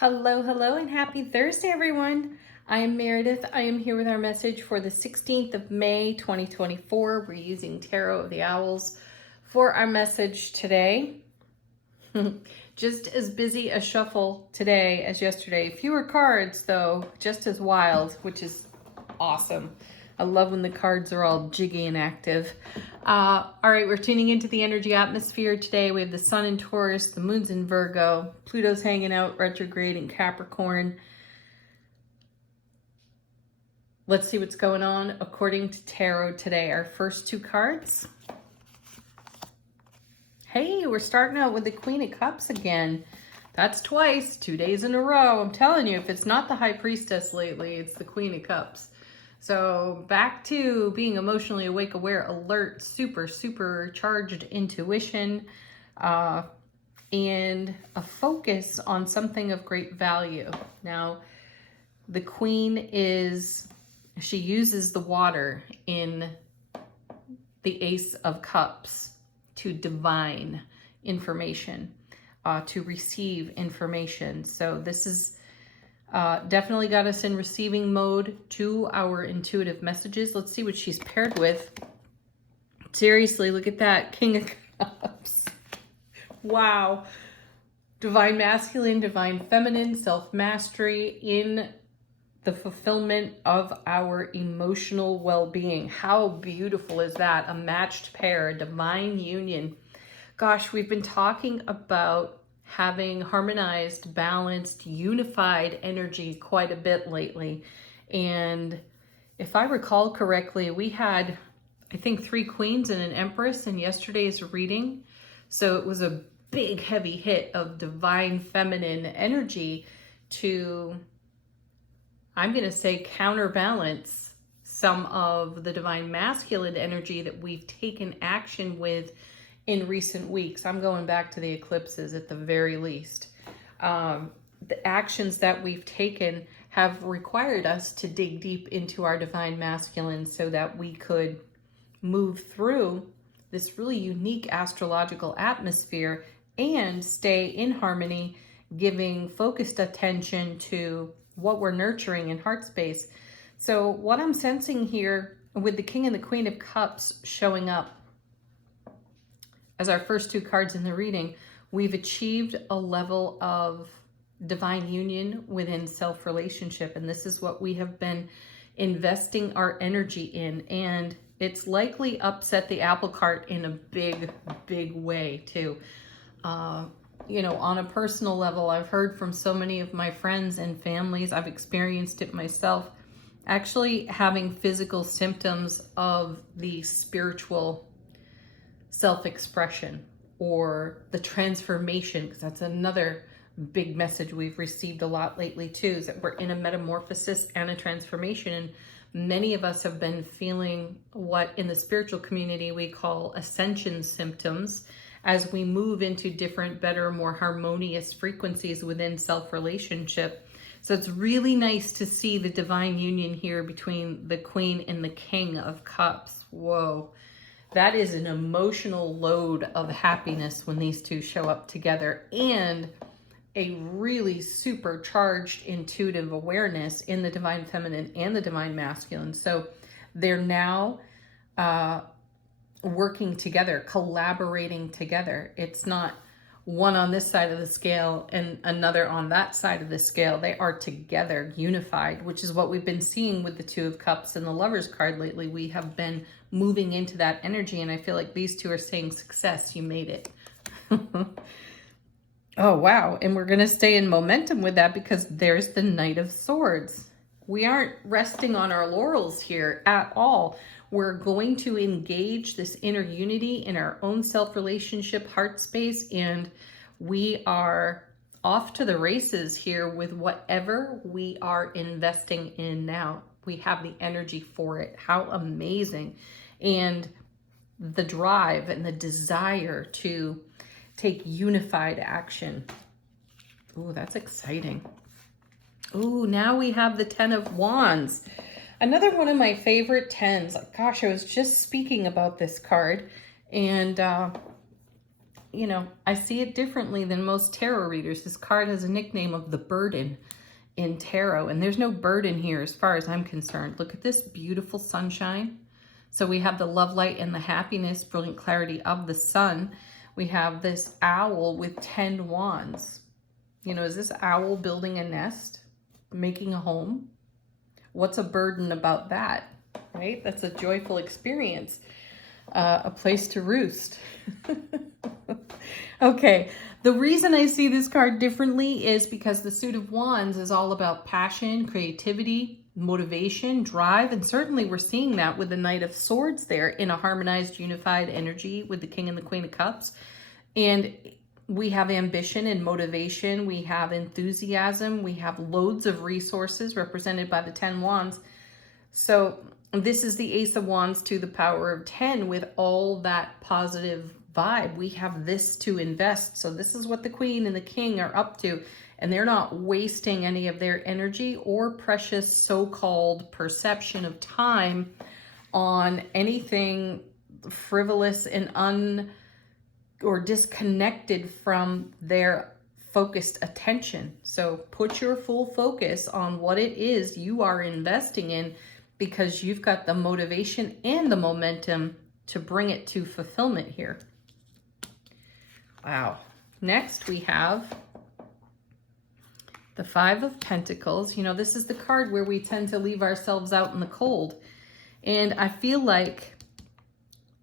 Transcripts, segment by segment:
Hello, hello, and happy Thursday, everyone. I am Meredith. I am here with our message for the 16th of May, 2024. We're using Tarot of the Owls for our message today. Just as busy a shuffle today as yesterday. Fewer cards, though, just as wild, which is awesome. I love when the cards are all jiggy and active. All right, we're tuning into the energy atmosphere today. We have the sun in Taurus, the moon's in Virgo, Pluto's hanging out retrograde in Capricorn. Let's see what's going on according to Tarot today. Our first two cards. Hey, we're starting out with the Queen of Cups again. That's twice, 2 days in a row. I'm telling you, if it's not the High Priestess lately, it's the Queen of Cups. So back to being emotionally awake, aware, alert, super charged intuition, and a focus on something of great value. Now, the Queen she uses the water in the Ace of Cups to divine information, to receive information. So this is definitely got us in receiving mode to our intuitive messages. Let's see what she's paired with. Seriously, look at that. King of Cups. Wow. Divine masculine, divine feminine, self-mastery in the fulfillment of our emotional well-being. How beautiful is that? A matched pair, a divine union. Gosh, we've been talking about having harmonized, balanced, unified energy quite a bit lately. And if I recall correctly, we had, I think, 3 queens and an empress in yesterday's reading. So it was a big, heavy hit of divine feminine energy to, I'm going to say, counterbalance some of the divine masculine energy that we've taken action with in recent weeks. I'm going back to the eclipses at the very least. The actions that we've taken have required us to dig deep into our divine masculine so that we could move through this really unique astrological atmosphere and stay in harmony, giving focused attention to what we're nurturing in heart space. So what I'm sensing here with the King and the Queen of Cups showing up as our first 2 cards in the reading, we've achieved a level of divine union within self-relationship. And this is what we have been investing our energy in. And it's likely upset the apple cart in a big, big way too. You know, on a personal level, I've heard from so many of my friends and families, I've experienced it myself, actually having physical symptoms of the spiritual self-expression or the transformation, because that's another big message we've received a lot lately too, is that we're in a metamorphosis and a transformation. And many of us have been feeling what in the spiritual community we call ascension symptoms as we move into different, better, more harmonious frequencies within self-relationship. So it's really nice to see the divine union here between the Queen and the King of Cups. Whoa. That is an emotional load of happiness when these two show up together, and a really supercharged intuitive awareness in the divine feminine and the divine masculine. So they're now working together, collaborating together. It's not one on this side of the scale and another on that side of the scale. They are together, unified, which is what we've been seeing with the 2 of Cups and the Lovers card lately. We have been moving into that energy, and I feel like these two are saying, success, you made it. Oh, wow. And we're going to stay in momentum with that because there's the Knight of Swords. We aren't resting on our laurels here at all. We're going to engage this inner unity in our own self-relationship, heart space, and we are off to the races here with whatever we are investing in now. We have the energy for it. How amazing. And the drive and the desire to take unified action. Ooh, that's exciting. Ooh, now we have the 10 of Wands. Another one of my favorite 10s. Gosh, I was just speaking about this card, and you know, I see it differently than most tarot readers. This card has a nickname of the burden in tarot, and there's no burden here as far as I'm concerned. Look at this beautiful sunshine. So we have the love light and the happiness, brilliant clarity of the sun. We have this owl with 10 wands. You know, is this owl building a nest, making a home? What's a burden about that, right? That's a joyful experience, a place to roost. Okay, the reason I see this card differently is because the Suit of Wands is all about passion, creativity, motivation, drive, and certainly we're seeing that with the Knight of Swords there in a harmonized, unified energy with the King and the Queen of Cups. And we have ambition and motivation, we have enthusiasm, we have loads of resources represented by the 10 wands. So this is the Ace of Wands to the power of 10 with all that positive vibe. We have this to invest. So this is what the Queen and the King are up to, and they're not wasting any of their energy or precious so-called perception of time on anything frivolous and or disconnected from their focused attention. So put your full focus on what it is you are investing in, because you've got the motivation and the momentum to bring it to fulfillment here. Wow. Next we have the Five of Pentacles. You know, this is the card where we tend to leave ourselves out in the cold. And I feel like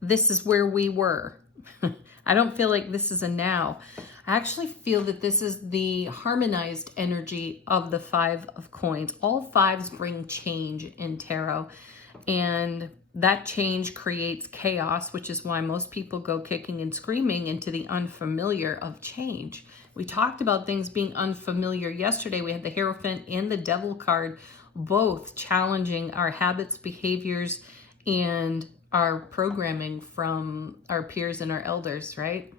this is where we were. I don't feel like this is a now. I actually feel that this is the harmonized energy of the Five of Coins. All fives bring change in tarot, and that change creates chaos, which is why most people go kicking and screaming into the unfamiliar of change. We talked about things being unfamiliar yesterday. We had the Hierophant and the Devil card, both challenging our habits, behaviors, and our programming from our peers and our elders, right?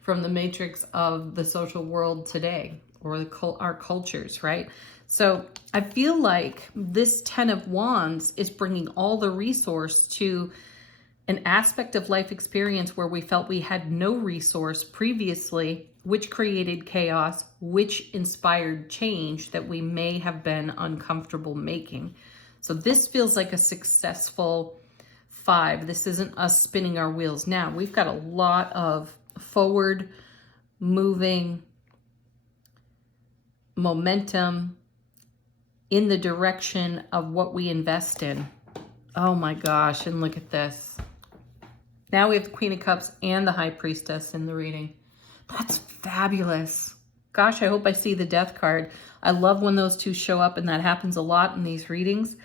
From the matrix of the social world today, or our cultures, right? So I feel like this 10 of Wands is bringing all the resource to an aspect of life experience where we felt we had no resource previously, which created chaos, which inspired change that we may have been uncomfortable making. So this feels like a successful 5. This isn't us spinning our wheels. Now we've got a lot of forward moving momentum in the direction of what we invest in. Oh my gosh, and look at this. Now we have the Queen of Cups and the High Priestess in the reading. That's fabulous. Gosh, I hope I see the Death card. I love when those two show up, and that happens a lot in these readings.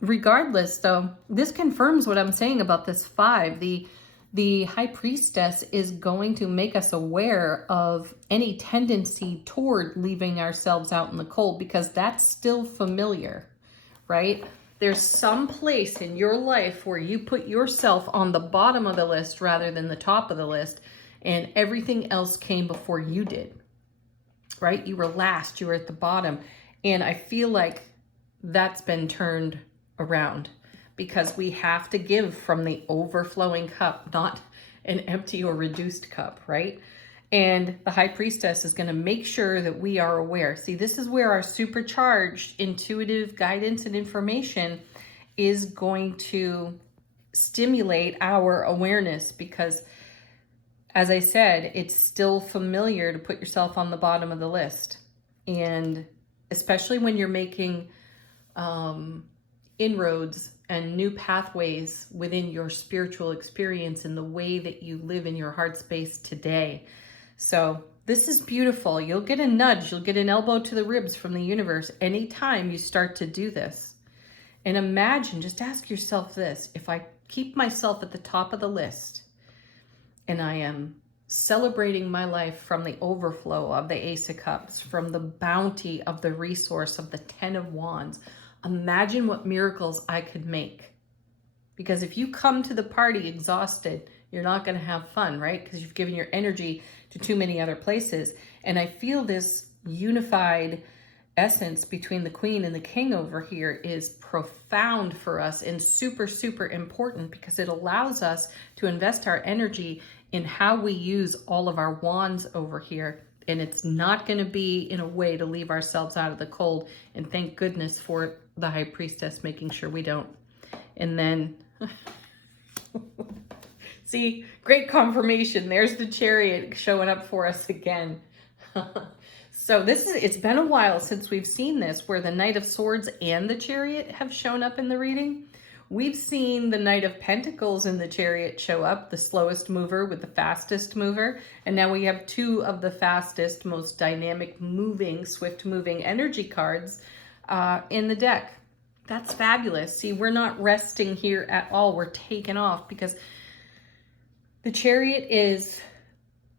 Regardless, though, this confirms what I'm saying about this 5. The High Priestess is going to make us aware of any tendency toward leaving ourselves out in the cold, because that's still familiar, right? There's some place in your life where you put yourself on the bottom of the list rather than the top of the list, and everything else came before you did, right? You were last, you were at the bottom. And I feel like that's been turned around, because we have to give from the overflowing cup, not an empty or reduced cup, right? And the High Priestess is going to make sure that we are aware. See, this is where our supercharged intuitive guidance and information is going to stimulate our awareness, because, as I said, it's still familiar to put yourself on the bottom of the list. And especially when you're making inroads and new pathways within your spiritual experience and the way that you live in your heart space today. So this is beautiful. You'll get a nudge, you'll get an elbow to the ribs from the universe anytime you start to do this. And imagine, just ask yourself this: if I keep myself at the top of the list and I am celebrating my life from the overflow of the Ace of Cups, from the bounty of the resource of the 10 of Wands, imagine what miracles I could make. Because if you come to the party exhausted, you're not going to have fun, right? Because you've given your energy to too many other places. And I feel this unified essence between the Queen and the King over here is profound for us and super, super important, because it allows us to invest our energy in how we use all of our wands over here. And it's not going to be in a way to leave ourselves out of the cold. And thank goodness for the High Priestess making sure we don't. And then, see, great confirmation. There's the Chariot showing up for us again. So it's been a while since we've seen this, where the Knight of Swords and the Chariot have shown up in the reading. We've seen the Knight of Pentacles and the Chariot show up, the slowest mover with the fastest mover. And now we have two of the fastest, most dynamic moving, swift moving energy cards in the deck. That's fabulous. See, we're not resting here at all. We're taking off, because the Chariot is,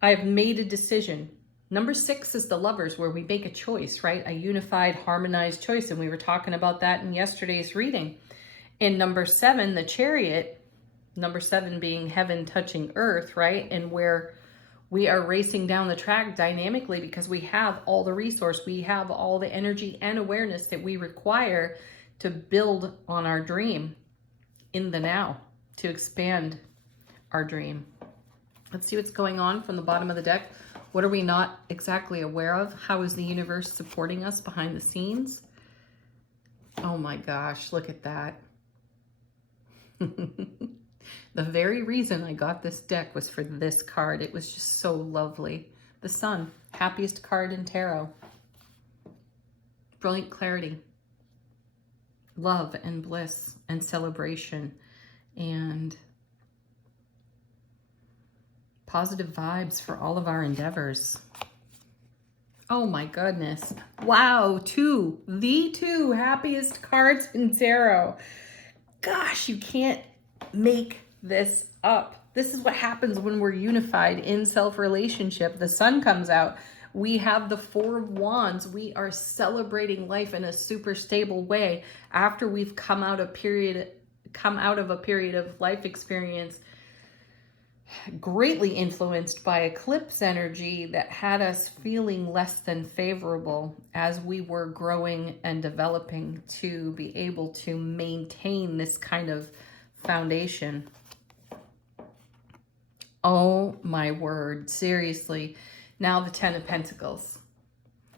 I've made a decision. Number 6 is the Lovers, where we make a choice, right? A unified, harmonized choice. And we were talking about that in yesterday's reading. In number 7, the Chariot, number 7 being heaven touching earth, right? And where we are racing down the track dynamically, because we have all the resource, we have all the energy and awareness that we require to build on our dream in the now, to expand our dream. Let's see what's going on from the bottom of the deck. What are we not exactly aware of? How is the universe supporting us behind the scenes? Oh my gosh, look at that. The very reason I got this deck was for this card. It was just so lovely. The Sun, happiest card in tarot. Brilliant clarity. Love and bliss and celebration and positive vibes for all of our endeavors. Oh my goodness. Wow, the two happiest cards in tarot. Gosh, you can't make this up. This is what happens when we're unified in self-relationship. The Sun comes out. We have the Four of Wands. We are celebrating life in a super stable way after we've come out of a period of life experience greatly influenced by eclipse energy that had us feeling less than favorable as we were growing and developing to be able to maintain this kind of foundation. Oh my word, seriously. Now the Ten of Pentacles.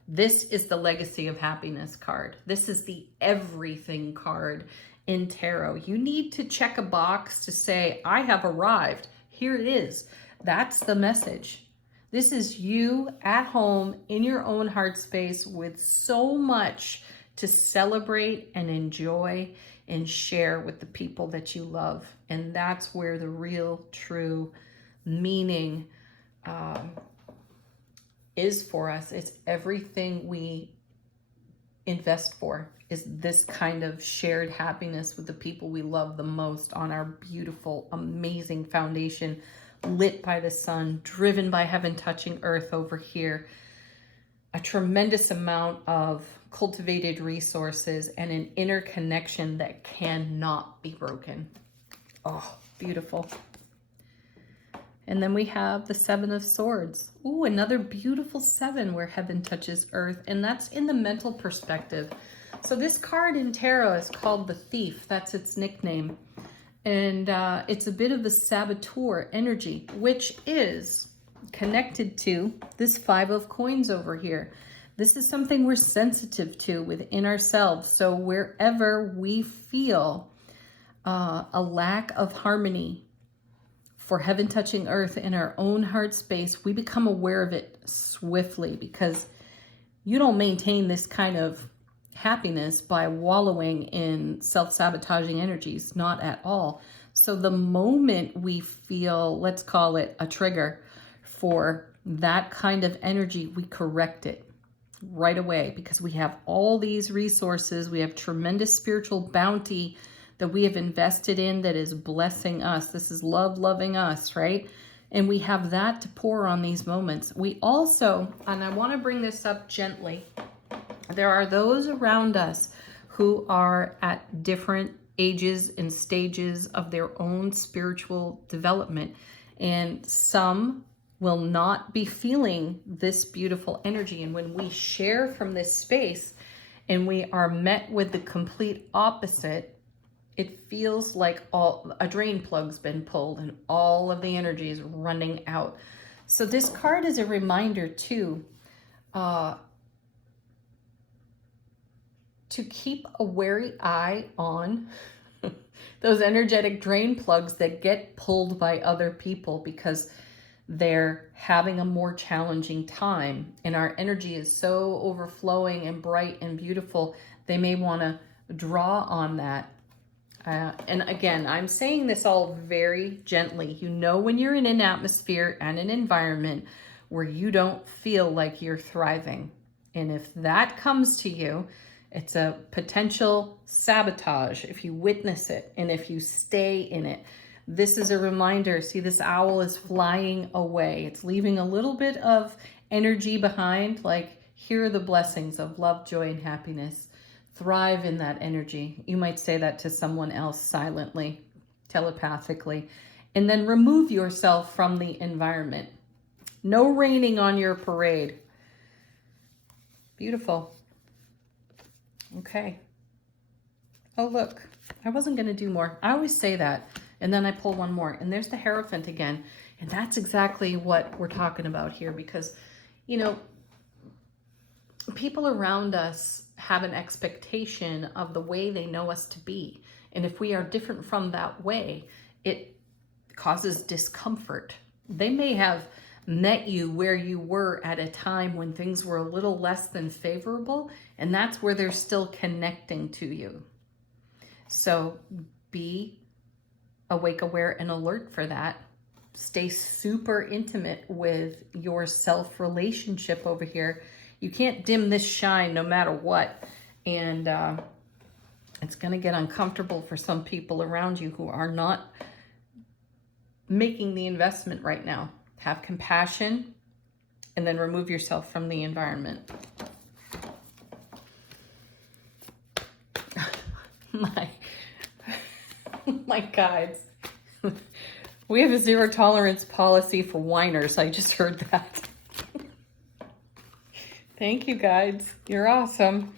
This is the Legacy of Happiness card. This is the everything card in tarot. You need to check a box to say, I have arrived. Here it is. That's the message. This is you at home in your own heart space with so much to celebrate and enjoy and share with the people that you love. And that's where the real, true meaning is for us. It's everything we invest for, is this kind of shared happiness with the people we love the most on our beautiful, amazing foundation, lit by the sun, driven by heaven touching earth over here. A tremendous amount of cultivated resources and an interconnection that cannot be broken. Oh, beautiful. And then we have the Seven of Swords. Ooh, another beautiful 7 where heaven touches earth. And that's in the mental perspective. So this card in tarot is called the Thief. That's its nickname. And it's a bit of a saboteur energy, which is connected to this 5 of coins over here. This is something we're sensitive to within ourselves. So wherever we feel a lack of harmony for heaven touching earth in our own heart space, we become aware of it swiftly, because you don't maintain this kind of happiness by wallowing in self-sabotaging energies, not at all. So the moment we feel, let's call it a trigger for that kind of energy, we correct it right away, because we have all these resources. We have tremendous spiritual bounty that we have invested in that is blessing us. This is love loving us, right? And we have that to pour on these moments. We also, and I want to bring this up gently, there are those around us who are at different ages and stages of their own spiritual development. And some will not be feeling this beautiful energy. And when we share from this space and we are met with the complete opposite, it feels like a drain plug's been pulled and all of the energy is running out. So this card is a reminder too, to keep a wary eye on those energetic drain plugs that get pulled by other people because they're having a more challenging time and our energy is so overflowing and bright and beautiful, they may want to draw on that. And again, I'm saying this all very gently. You know when you're in an atmosphere and an environment where you don't feel like you're thriving. And if that comes to you, it's a potential sabotage if you witness it and if you stay in it. This is a reminder. See, this owl is flying away. It's leaving a little bit of energy behind, like here are the blessings of love, joy, and happiness. Thrive in that energy. You might say that to someone else silently, telepathically, and then remove yourself from the environment. No raining on your parade. Beautiful. Okay. Oh, look, I wasn't going to do more. I always say that. And then I pull one more. And there's the Hierophant again. And that's exactly what we're talking about here. Because, you know, people around us have an expectation of the way they know us to be. And if we are different from that way, it causes discomfort. They may have met you where you were at a time when things were a little less than favorable, and that's where they're still connecting to you. So be awake, aware, and alert for that. Stay super intimate with your self relationship over here. You can't dim this shine no matter what. And it's going to get uncomfortable for some people around you who are not making the investment right now. Have compassion and then remove yourself from the environment. My guides. We have a zero tolerance policy for whiners. I just heard that. Thank you, guides. You're awesome.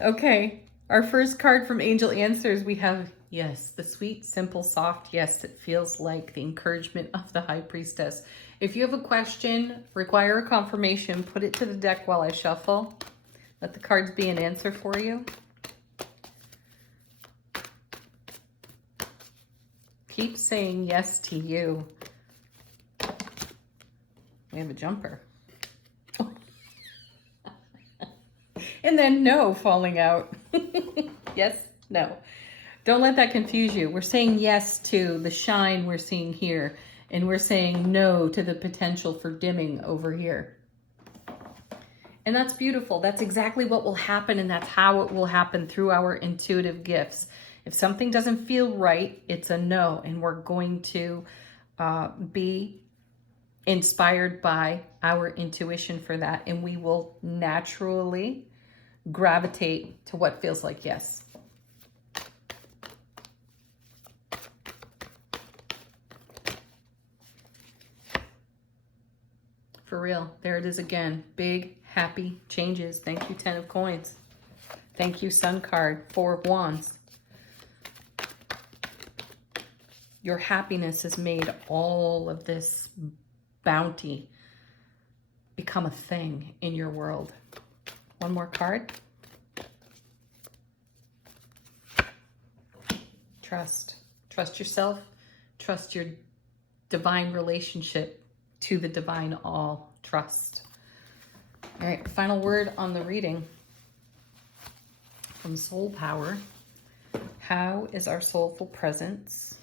Okay, our first card from Angel Answers, we have yes, the sweet, simple, soft yes. It feels like the encouragement of the High Priestess. If you have a question, require a confirmation, put it to the deck while I shuffle. Let the cards be an answer for you. Keep saying yes to you. We have a jumper. And then no falling out. Yes, no. Don't let that confuse you. We're saying yes to the shine we're seeing here. And we're saying no to the potential for dimming over here. And that's beautiful. That's exactly what will happen. And that's how it will happen through our intuitive gifts. If something doesn't feel right, it's a no. And we're going to be inspired by our intuition for that. And we will naturally gravitate to what feels like yes. For real. There it is again. Big, happy changes. Thank you, 10 of Coins. Thank you, Sun card. 4 of Wands. Your happiness has made all of this bounty become a thing in your world. One more card. Trust. Trust yourself. Trust your divine relationship to the divine all. Trust. All right, final word on the reading from Soul Power. How is our soulful presence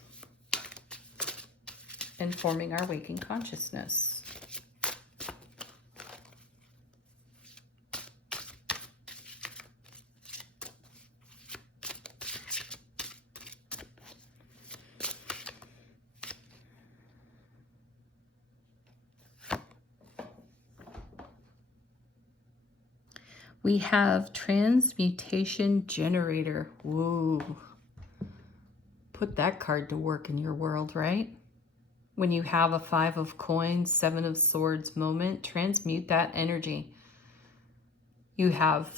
informing our waking consciousness? We have Transmutation Generator. Woo. Put that card to work in your world, right? When you have a 5 of coins, 7 of swords moment, transmute that energy. You have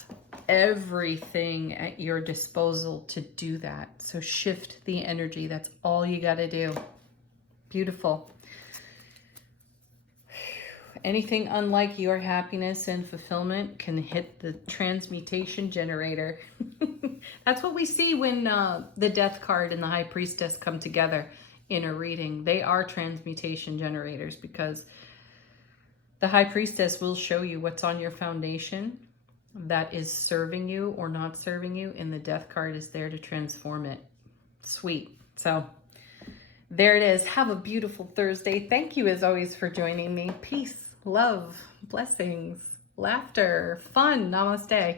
everything at your disposal to do that. So shift the energy. That's all you got to do. Beautiful. Anything unlike your happiness and fulfillment can hit the transmutation generator. That's what we see when the Death card and the High Priestess come together in a reading. They are transmutation generators because the High Priestess will show you what's on your foundation that is serving you or not serving you, and the Death card is there to transform it. Sweet. So there it is. Have a beautiful Thursday. Thank you as always for joining me. Peace, love, blessings, laughter, fun. Namaste.